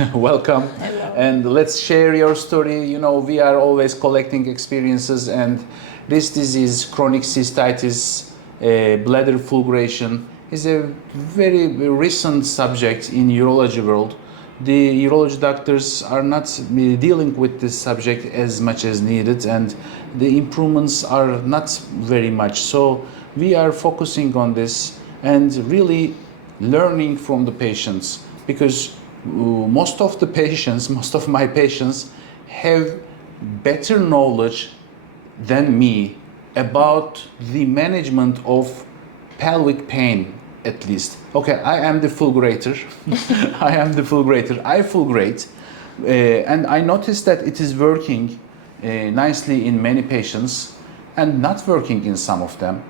Welcome. Hello. And let's share your story. You know, we are always collecting experiences, and this disease, chronic cystitis, bladder fulguration, is a very recent subject in urology world. The urology doctors are not dealing with this subject as much as needed, and the improvements are not very much. So we are focusing on this and really learning from the patients, because most of my patients have better knowledge than me about the management of pelvic pain, at least. Okay, I am the fulgurator. I fulgurate, and I noticed that it is working nicely in many patients and not working in some of them.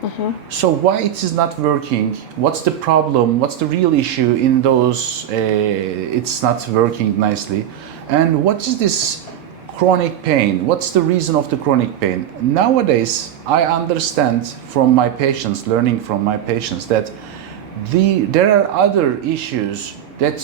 So why it is not working? What's the problem? What's the real issue in those it's not working nicely? And what is this chronic pain? What's the reason of the chronic pain? Nowadays, I understand from my patients, learning from my patients, that there are other issues that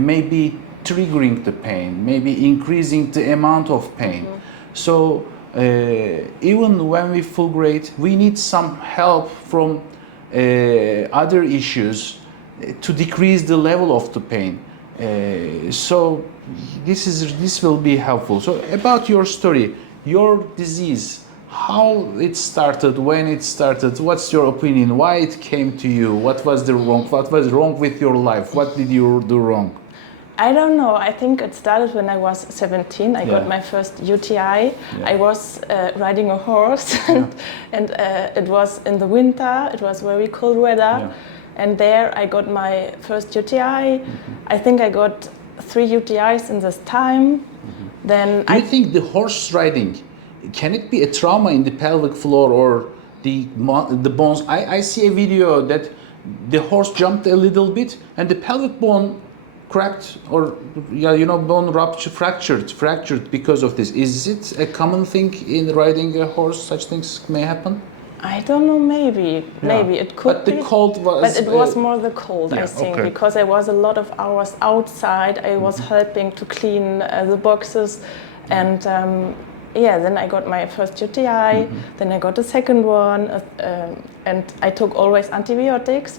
may be triggering the pain, maybe increasing the amount of pain. So even when we fulgurate, we need some help from other issues to decrease the level of the pain. So this will be helpful. So about your story, your disease, how it started, when it started, what's your opinion, why it came to you, what was wrong with your life, what did you do wrong? I don't know. I think it started when I was 17. I got my first UTI. I was riding a horse, and it was in the winter. It was very cold weather, and there I got my first UTI. I think I got 3 UTIs in this time. Then Do you think the horse riding, can it be a trauma in the pelvic floor or the bones? I see a video that the horse jumped a little bit and the pelvic bone cracked, or bone rupture, fractured because of this. Is it a common thing in riding a horse? Such things may happen. I don't know. Maybe it could be. But the cold was. But it was more the cold, I think, because I was a lot of hours outside. I was helping to clean the boxes, and then I got my first UTI. Then I got a second one, and I took always antibiotics.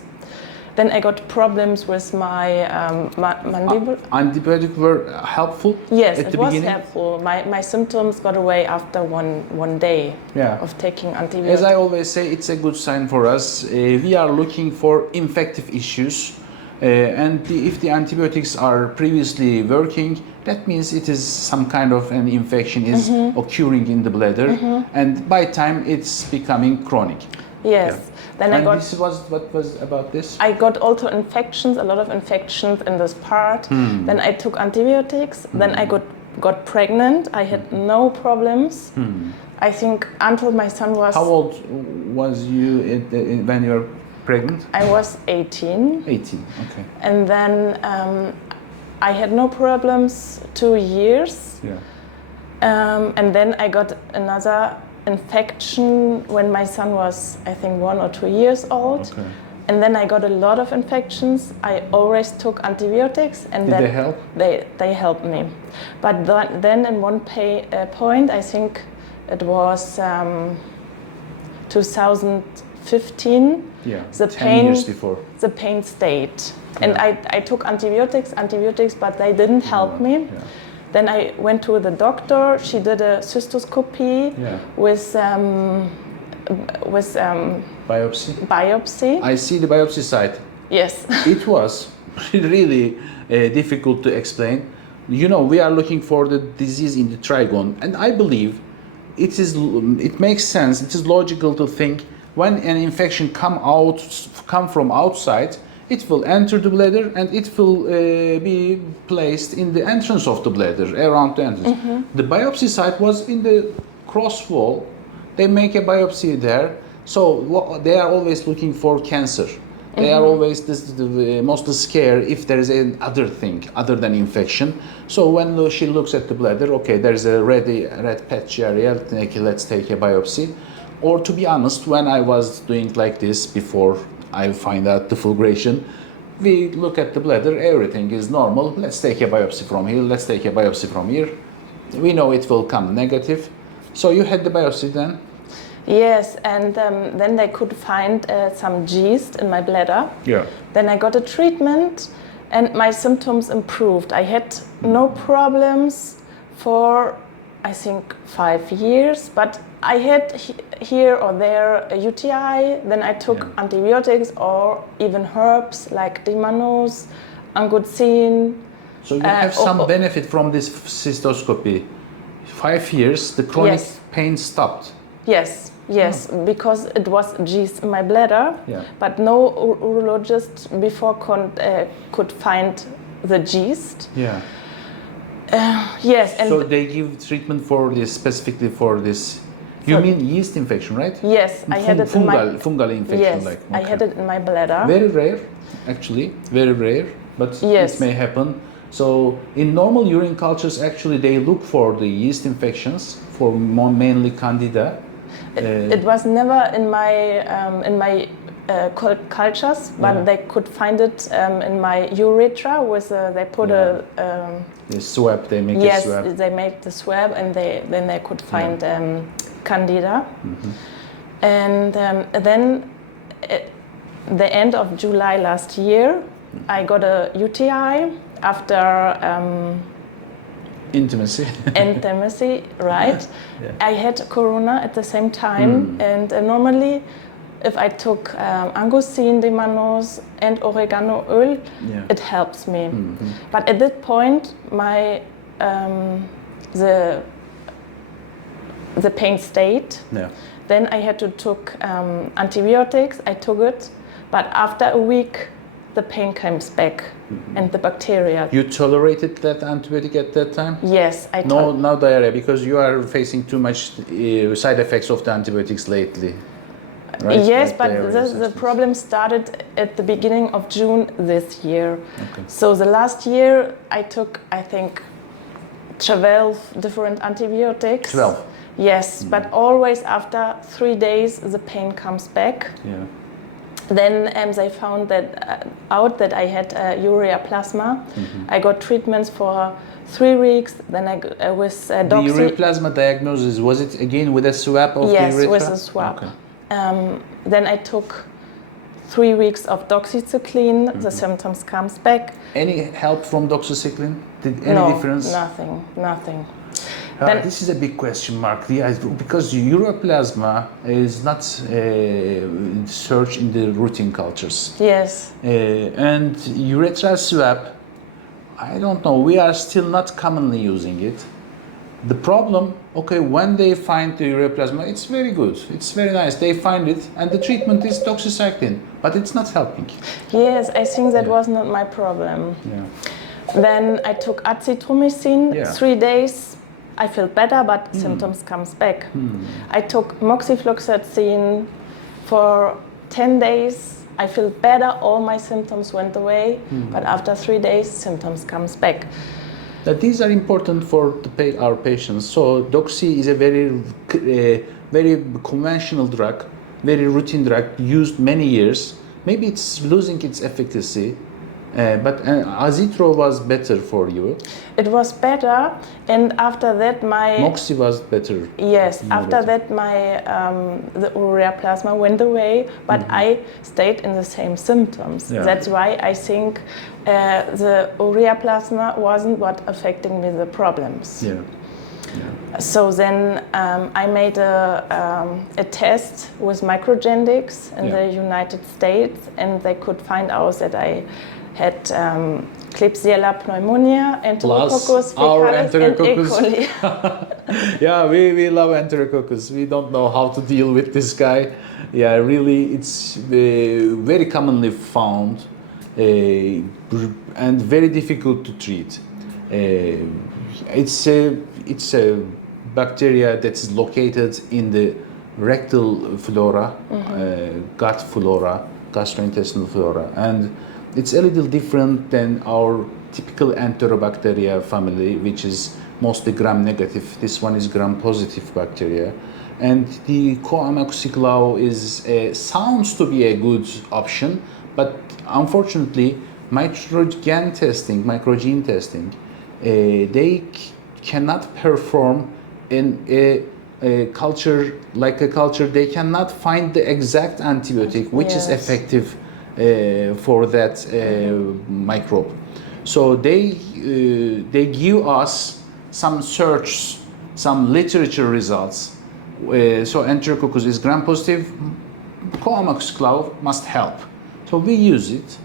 Then I got problems with my mandible. Antibiotics were helpful? Yes, at it the was beginning? helpful. My symptoms got away after one day of taking antibiotics. As I always say, it's a good sign for us. We are looking for infective issues. And if the antibiotics are previously working, that means it is some kind of an infection is occurring in the bladder. And by time it's becoming chronic. Yes. Then and this was what was about this? I got also infections, a lot of infections in this part. Then I took antibiotics. Then I got pregnant. I had no problems. I think until my son was... How old was you when you were pregnant? I was 18. 18, okay. And then I had no problems 2 years. And then I got another infection when my son was, I think, 1 or 2 years old. And then I got a lot of infections. I always took antibiotics, and Did they help? They helped me. But then in one point, I think it was 2015. The 10 years before. The pain stayed, and I took antibiotics, but they didn't help me. Then I went to the doctor. She did a cystoscopy with biopsy. I see the biopsy site. Yes. It was really difficult to explain. You know, we are looking for the disease in the trigone, and I believe it makes sense. It is logical to think when an infection come from outside, it will enter the bladder and it will be placed in the entrance of the bladder, around the entrance. The biopsy site was in the cross wall. They make a biopsy there. So they are always looking for cancer. They are always mostly scared if there is another thing other than infection. So when she looks at the bladder, okay, there's a red patch area, let's take a biopsy. Or to be honest, when I was doing like this before I find out the fulguration, We look at the bladder, everything is normal. Let's take a biopsy from here, let's take a biopsy from here. We know it will come negative. So you had the biopsy then? Yes, and then they could find some yeast in my bladder. Yeah. Then I got a treatment and my symptoms improved. I had no problems for, I think, 5 years, but I had here or there a UTI. Then I took antibiotics or even herbs like Dimanos, Angutsin. So you have some benefit from this cystoscopy. 5 years, the chronic pain stopped. Yes, because it was yeast in my bladder, but no urologist before could find the yeast. Yeah. Yes, and so they give treatment for this, specifically for this. You mean yeast infection, right? Yes, I had it in my fungal infection. Yes, like, I had it in my bladder. Very rare, actually, very rare, but it may happen. So in normal urine cultures, actually, they look for the yeast infections, for mainly Candida. It was never in my cultures, but they could find it in my urethra. They put a swab. They make a swab. Yes, they make the swab, and then they could find Candida. And then at the end of July last year, I got a UTI after intimacy, right? I had corona at the same time, and normally if I took Angustin, Dimanos and oregano oil, it helps me. But at that point, my the pain stayed. Then I had to took antibiotics. I took it, but after a week, the pain comes back and the bacteria. You tolerated that antibiotic at that time? Yes, I No diarrhea, because you are facing too much side effects of the antibiotics lately. Right? Yes, but the problem started at the beginning of June this year. So the last year I took, I think, 12 different antibiotics. 12? Yes, but always after 3 days the pain comes back. Then they found out that I had urea plasma. I got treatments for 3 weeks. Then I with The urea plasma diagnosis, was it again with a swab of the urethra? Yes, with a swab. Then I took 3 weeks of doxycycline. The symptoms comes back. Any help from doxycycline? Did any difference? Nothing. This is a big question mark, because uroplasma is not searched in the routine cultures. Yes. And urethral swab, I don't know, we are still not commonly using it. The problem, when they find the uroplasma, it's very good, it's very nice, they find it, and the treatment is doxycycline, but it's not helping. Yes, I think that was not my problem. Then I took azithromycin, 3 days. I feel better, but symptoms comes back. I took moxifloxacin for 10 days. I feel better, all my symptoms went away, but after 3 days, symptoms comes back. These are important for our patients. So doxy is a very conventional drug, very routine drug, used many years. Maybe it's losing its efficacy. But azithro was better for you. It was better, and after that Moxi was better. Yes, after that the urea plasma went away, but I stayed in the same symptoms. That's why I think the urea plasma wasn't what affecting me the problems. So then I made a test with microgenetics in the United States, and they could find out that I had Klebsiella pneumonia, Enterococcus, fecalis, and E. coli. We love Enterococcus. We don't know how to deal with this guy. Really, it's very commonly found and very difficult to treat. It's a bacteria that is located in the rectal flora, gut flora, gastrointestinal flora, and it's a little different than our typical Enterobacteria family, which is mostly gram-negative. This one is gram-positive bacteria. And the coamoxiclau sounds to be a good option, but unfortunately, microgene testing, they cannot perform in a culture like a culture. They cannot find the exact antibiotic which is effective for that microbe. So they give us some search, some literature results. So Enterococcus is gram-positive, Coamox cloud must help. So we use it.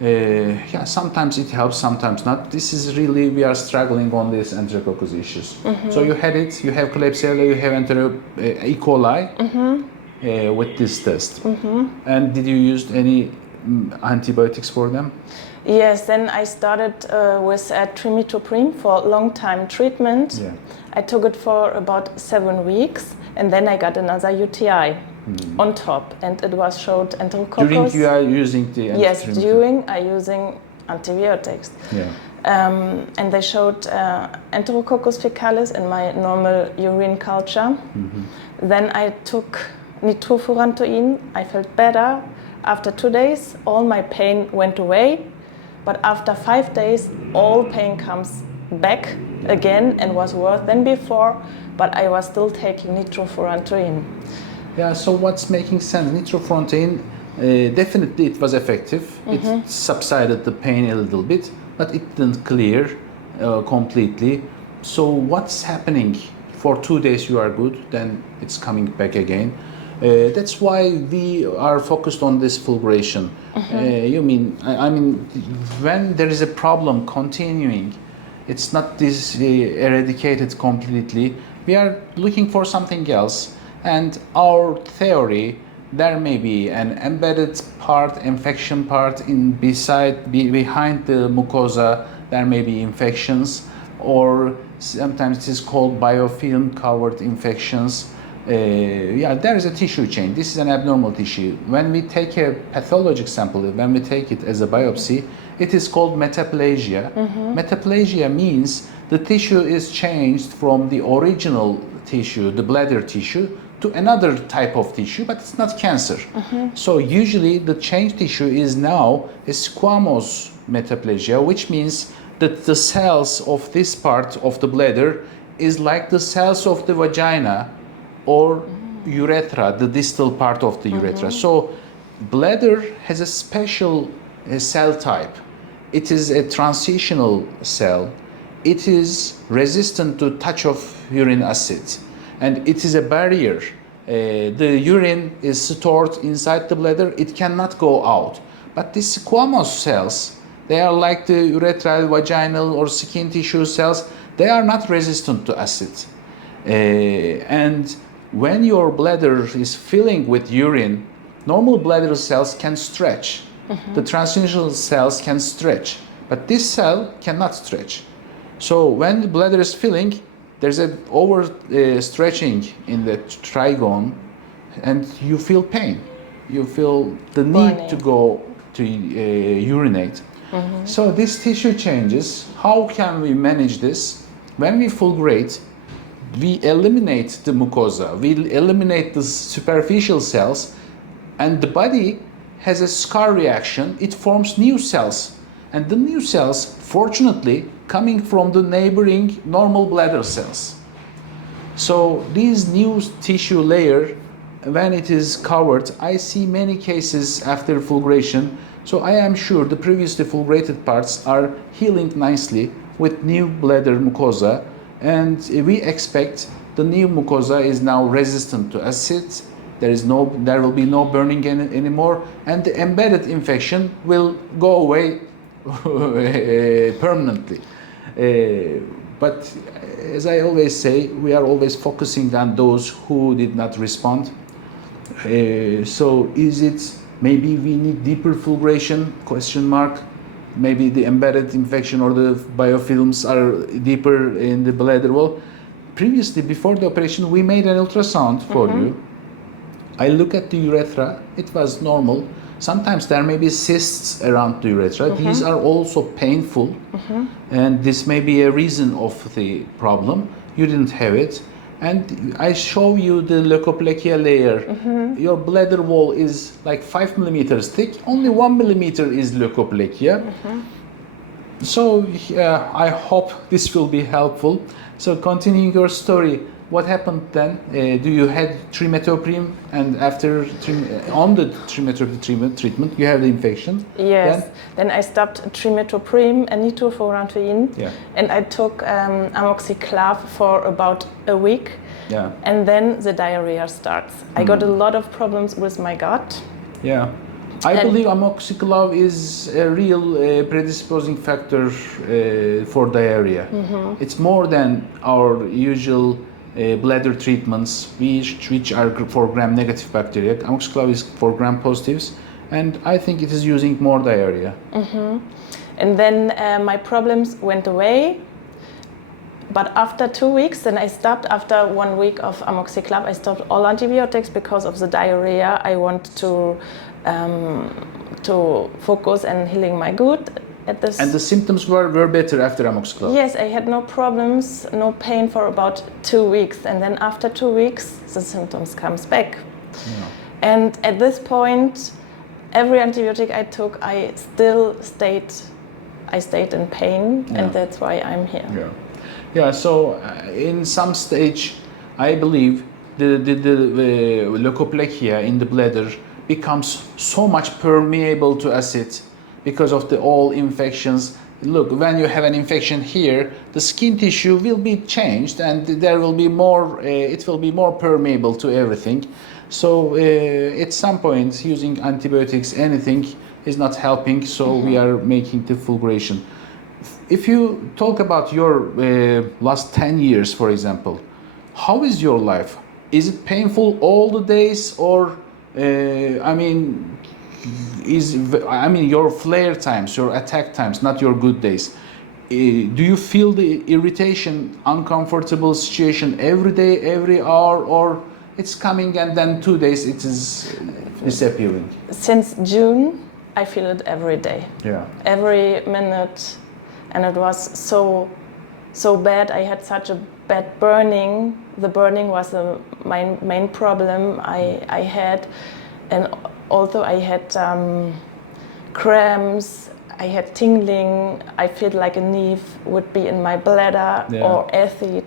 Yeah, sometimes it helps, sometimes not. This is really, we are struggling on these Enterococcus issues. So you had it, you have Klebsiella, you have E. coli with this test. And did you use any antibiotics for them? Yes, then I started with trimethoprim for long-time treatment. Yeah. I took it for about 7 weeks, and then I got another UTI on top, and it was showed Enterococcus. During you are using the Yes, during I using antibiotics. Yeah. And they showed Enterococcus fecalis in my normal urine culture. Then I took nitrofurantoin. I felt better. After 2 days, all my pain went away. But after 5 days, all pain comes back again and was worse than before. But I was still taking nitrofurantoin. Yeah, so what's making sense? Nitrofurantoin, definitely it was effective. It subsided the pain a little bit, but it didn't clear completely. So what's happening? For 2 days you are good, then it's coming back again. That's why we are focused on this fulguration. I mean, when there is a problem continuing, it's not this eradicated completely. We are looking for something else. And our theory, there may be an embedded part, infection part behind the mucosa. There may be infections, or sometimes it is called biofilm covered infections. Yeah, there is a tissue change. This is an abnormal tissue. When we take a pathologic sample, when we take it as a biopsy, it is called metaplasia. Metaplasia means the tissue is changed from the original tissue, the bladder tissue, to another type of tissue, but it's not cancer. So usually the changed tissue is now a squamous metaplasia, which means that the cells of this part of the bladder is like the cells of the vagina or urethra, the distal part of the urethra. So bladder has a special cell type. It is a transitional cell. It is resistant to touch of urine acid, and it is a barrier. The urine is stored inside the bladder. It cannot go out. But these squamous cells, they are like the urethral, vaginal, or skin tissue cells. They are not resistant to acid. And when your bladder is filling with urine, normal bladder cells can stretch. The transitional cells can stretch, but this cell cannot stretch. So when the bladder is filling, there's an stretching in the trigone, and you feel pain. You feel the need to go to urinate. So this tissue changes. How can we manage this? When we fulgurate, we eliminate the mucosa, we eliminate the superficial cells, and the body has a scar reaction. It forms new cells, and the new cells, fortunately, coming from the neighboring normal bladder cells. So these new tissue layer, when it is covered, I see many cases after fulguration. So I am sure the previously fulgurated parts are healing nicely with new bladder mucosa. And we expect the new mucosa is now resistant to acid. There will be no burning anymore, and the embedded infection will go away permanently. But as I always say, we are always focusing on those who did not respond. So is it maybe we need deeper fulguration? Question mark. Maybe the embedded infection or the biofilms are deeper in the bladder wall. Previously, before the operation, we made an ultrasound for you. I look at the urethra, it was normal. Sometimes there may be cysts around the urethra. These are also painful, and this may be a reason of the problem. You didn't have it. and I show you the leukoplakia layer. Your bladder wall is like 5 millimeters thick, only 1 millimeter is leukoplakia. So I hope this will be helpful. So continuing your story, what happened then? Do you had trimethoprim, and after on the trimethoprim treatment, you have the infection? Yes. Then I stopped trimethoprim and nitrofurantoin, and I took amoxiclav for about a week. Yeah. And then the diarrhea starts. I got a lot of problems with my gut. Yeah. I believe amoxiclav is a real predisposing factor for diarrhea. It's more than our usual bladder treatments, which are for gram-negative bacteria. Amoxiclav is for gram-positives, and I think it is using more diarrhea. And then my problems went away. But after 2 weeks, then I stopped. After 1 week of amoxiclav, I stopped all antibiotics because of the diarrhea. I want to focus on healing my gut. And the symptoms were better after amoxiclav? Yes, I had no problems, no pain for about 2 weeks. And then after 2 weeks, the symptoms comes back. Yeah. And at this point, every antibiotic I took, I still stayed in pain, and that's why I'm here. Yeah. Yeah, so in some stage, I believe the leukoplakia in the bladder becomes so much permeable to acid because of all infections. Look, when you have an infection here, the skin tissue will be changed, and there will be more. It will be more permeable to everything. So at some point, using antibiotics, anything is not helping. So we are making the fulguration. If you talk about your last 10 years, for example, how is your life? Is it painful all the days, or your flare times, your attack times, not your good days? Do you feel the irritation, uncomfortable situation every day, every hour, or it's coming and then 2 days it is disappearing? Since June, I feel it every day. Yeah. Every minute. And it was so bad. I had such a bad burning. The burning was my main problem I had. And also I had cramps, I had tingling. I felt like a needle would be in my bladder or acid.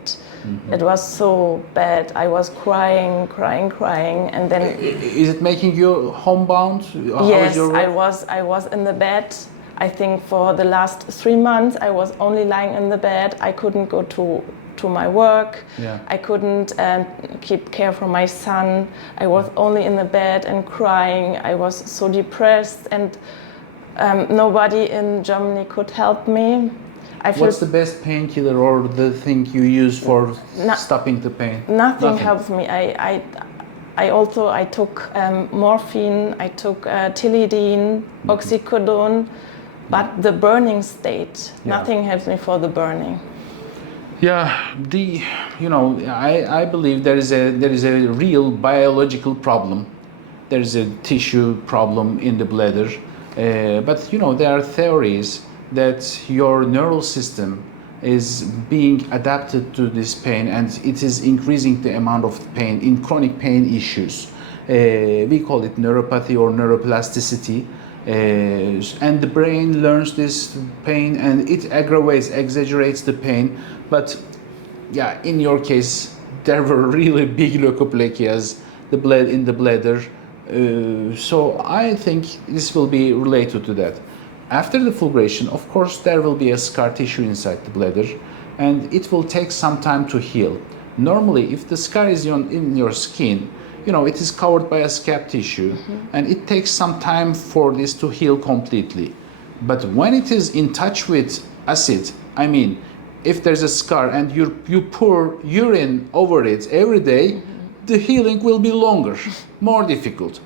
It was so bad. I was crying, and then... Is it making you homebound? Yes, I was in the bed. I think for the last 3 months, I was only lying in the bed. I couldn't go to my work. Yeah. I couldn't keep care for my son. I was only in the bed and crying. I was so depressed, and nobody in Germany could help me. What's the best painkiller or the thing you use for stopping the pain? Nothing helps me. I took morphine. I took Tilidine, oxycodone. But the burning state, nothing helps me for the burning. Yeah, I believe there is a real biological problem. There is a tissue problem in the bladder, but there are theories that your neural system is being adapted to this pain, and it is increasing the amount of pain in chronic pain issues. We call it neuropathy or neuroplasticity. And the brain learns this pain, and it exaggerates the pain. But in your case, there were really big leukoplakias in the bladder. So I think this will be related to that. After the fulguration, of course, there will be a scar tissue inside the bladder, and it will take some time to heal. Normally, if the scar is in your skin, it is covered by a scab tissue, and it takes some time for this to heal completely. But when it is in touch with acid, if there's a scar and you pour urine over it every day, the healing will be longer, more difficult.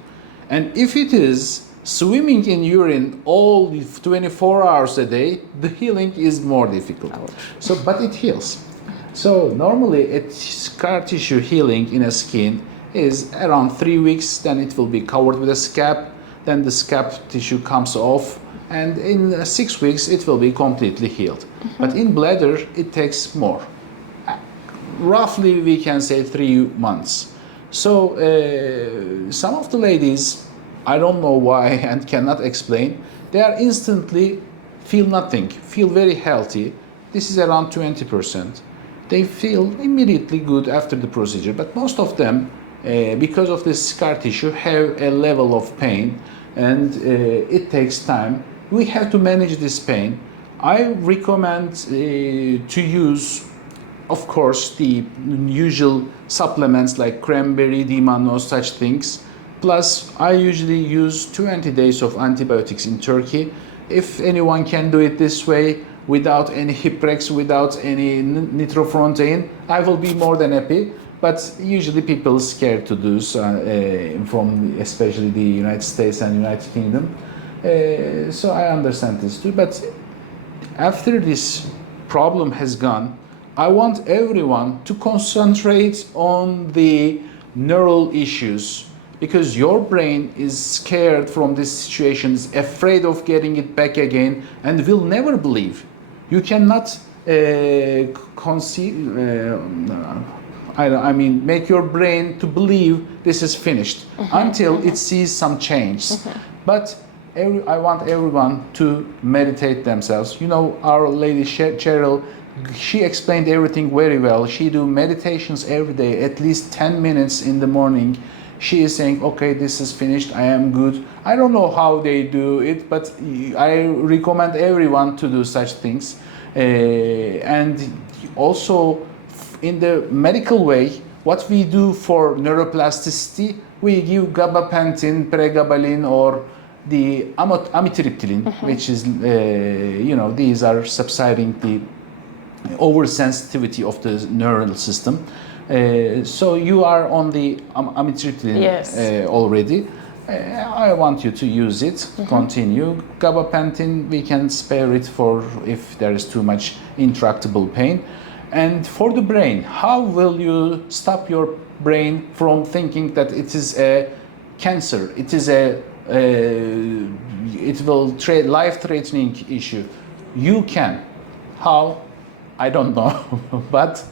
And if it is swimming in urine all 24 hours a day, the healing is more difficult. But it heals. So normally, a scar tissue healing in a skin is around 3 weeks. Then it will be covered with a scab. Then the scab tissue comes off, and in 6 weeks it will be completely healed. But in bladder, it takes more. roughly we can say 3 months. So some of the ladies, I don't know why and cannot explain, they are instantly feel nothing, feel very healthy. This is around 20%. They feel immediately good after the procedure, but most of them, because of the scar tissue, have a level of pain, and it takes time. We have to manage this pain. I recommend to use, of course, the usual supplements like cranberry, dimano, such things. Plus, I usually use 20 days of antibiotics in Turkey. If anyone can do it this way, without any Hiprex, without any nitrofurantoin, I will be more than happy. But usually people are scared to do so, from especially the United States and United Kingdom. So I understand this too. But after this problem has gone, I want everyone to concentrate on the neural issues, because your brain is scared from this situation, is afraid of getting it back again, and will never believe. You cannot make your brain to believe this is finished until it sees some change. But I want everyone to meditate themselves. You know, our lady Cheryl, she explained everything very well. She do meditations every day, at least 10 minutes in the morning. She is saying, okay, this is finished, I am good. I don't know how they do it, but I recommend everyone to do such things. And also, in the medical way, what we do for neuroplasticity, we give gabapentin, pregabalin, or the amitriptyline, which is, these are subsiding the oversensitivity of the neural system. So you are on the amitriptyline yes. Already. I want you to use it, continue. Gabapentin, we can spare it for if there is too much intractable pain. And for the brain, how will you stop your brain from thinking that it is a cancer? It is it will life-threatening issue. You can. How? I don't know, but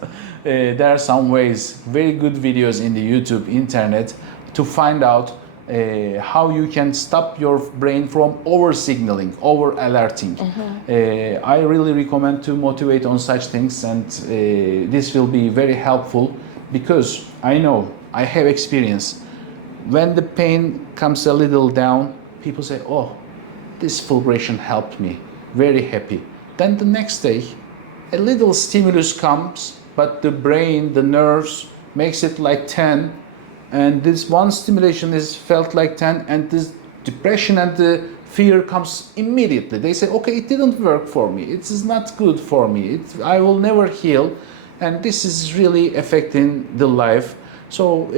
there are some ways, very good videos in the YouTube, internet, to find out how you can stop your brain from over-signaling, over-alerting. I really recommend to motivate on such things, and this will be very helpful, because I know, I have experience. When the pain comes a little down, people say, oh, this fulguration helped me, very happy. Then the next day, a little stimulus comes, but the brain, the nerves, makes it like 10, and this one stimulation is felt like 10, and this depression and the fear comes immediately. They say, okay, it didn't work for me, it is not good for me, I will never heal, and this is really affecting the life. So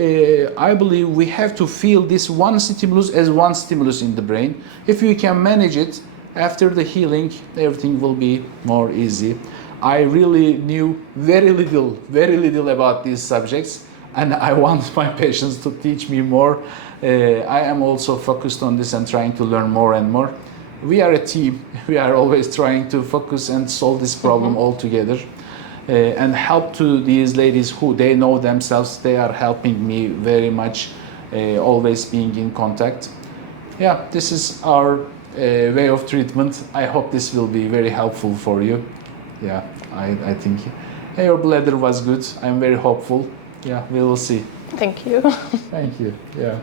I believe we have to feel this one stimulus as one stimulus in the brain. If you can manage it, after the healing, everything will be more easy. I really knew very little about these subjects, and I want my patients to teach me more. I am also focused on this and trying to learn more and more. We are a team. We are always trying to focus and solve this problem all together, and help to these ladies who they know themselves. They are helping me very much, always being in contact. Yeah, this is our way of treatment. I hope this will be very helpful for you. Yeah, I think your bladder was good. I'm very hopeful. Yeah, we will see. Thank you. Thank you. Yeah.